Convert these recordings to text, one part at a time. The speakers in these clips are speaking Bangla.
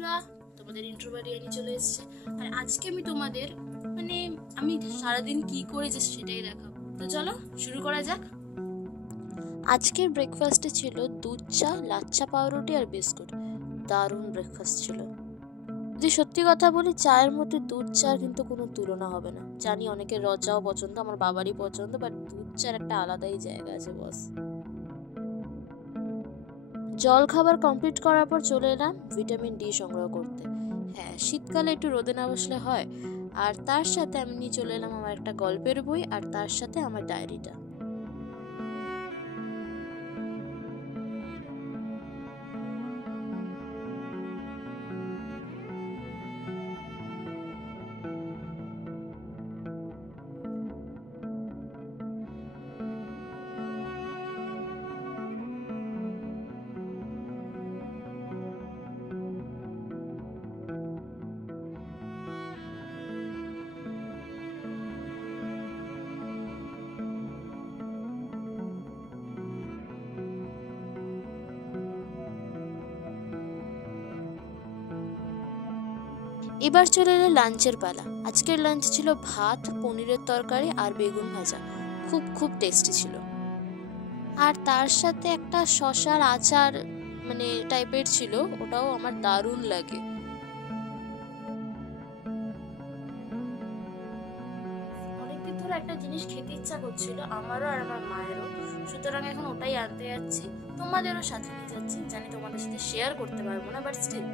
বন্ধুরা, তোমাদের ইন্ট্রোভার্ট নিয়ে চলে এসেছে। আর আজকে আমি তোমাদের আমি সারাদিন কি করেছি সেটাই দেখাবো। তো চলো শুরু করা যাক। আজকের ব্রেকফাস্টে ছিল দুধ চা, লাচ্ছা পাউরুটি আর বিস্কুট। দারুণ ব্রেকফাস্ট ছিল। যদি সত্যি কথা বলি, চায়ের মধ্যে দুধ চার কিন্তু কোনো তুলনা হবে না। জানি অনেকের র চাও পছন্দ, আমার বাবারই পছন্দ, বাট দুধ চার একটা আলাদাই জায়গা আছে বস। জল খাবার কমপ্লিট করার পর চলে এলাম ভিটামিন ডি সংগ্রহ করতে। হ্যাঁ, শীতকালে একটু রোদে না বসলে হয়। আর তার সাথে আমি নিয়ে চলে এলাম আমার একটা গল্পের বই, আর তার সাথে আমার ডায়েরিটা। এবার চলে এলো লাঞ্চের পালা। আজকের লাঞ্চ ছিল ভাত, পনিরের তরকারি আর বেগুন ভাজা। খুব খুব টেস্টি ছিল। আর তার সাথে একটা শশার আচার টাইপের ছিল, ওটাও আমার দারুণ লাগে। অনেকদিন ধরে একটা জিনিস খেতে ইচ্ছা করছিল আমারও আর আমার মায়েরও, সুতরাং এখন ওটাই আনতে যাচ্ছি, তোমাদেরও সাথে নিয়ে যাচ্ছি। জানি তোমাদের সাথে শেয়ার করতে পারবো না, বাট স্টিল।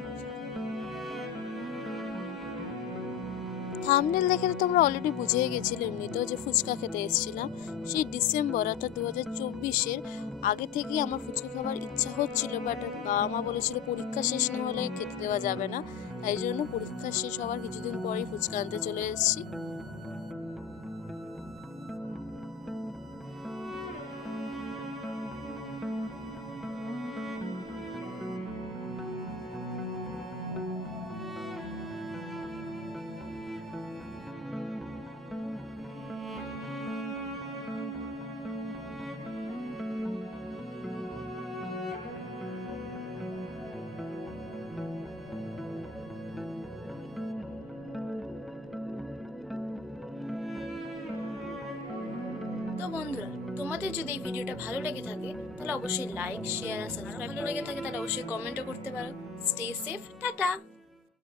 থাম্বনেল দেখে তো তোমরা অলরেডি বুঝেই গেছিলে এমনিতেও যে ফুচকা খেতে এসেছিলাম। সেই ডিসেম্বর অর্থাৎ 2024-এর আগে থেকেই আমার ফুচকা খাবার ইচ্ছা হচ্ছিল, বাট বাবা মা বলেছিল পরীক্ষা শেষ না হলে খেতে দেওয়া যাবে না। তাই জন্য পরীক্ষা শেষ হওয়ার কিছুদিন পরেই ফুচকা আনতে চলে এসেছি। তো বন্ধুরা, তোমাদের যদি এই ভিডিওটা ভালো লেগে থাকে তাহলে অবশ্যই লাইক, শেয়ার আর সাবস্ক্রাইব লেগে থাকে তাহলে অবশ্যই কমেন্টও করতে পারো। Stay safe, tata.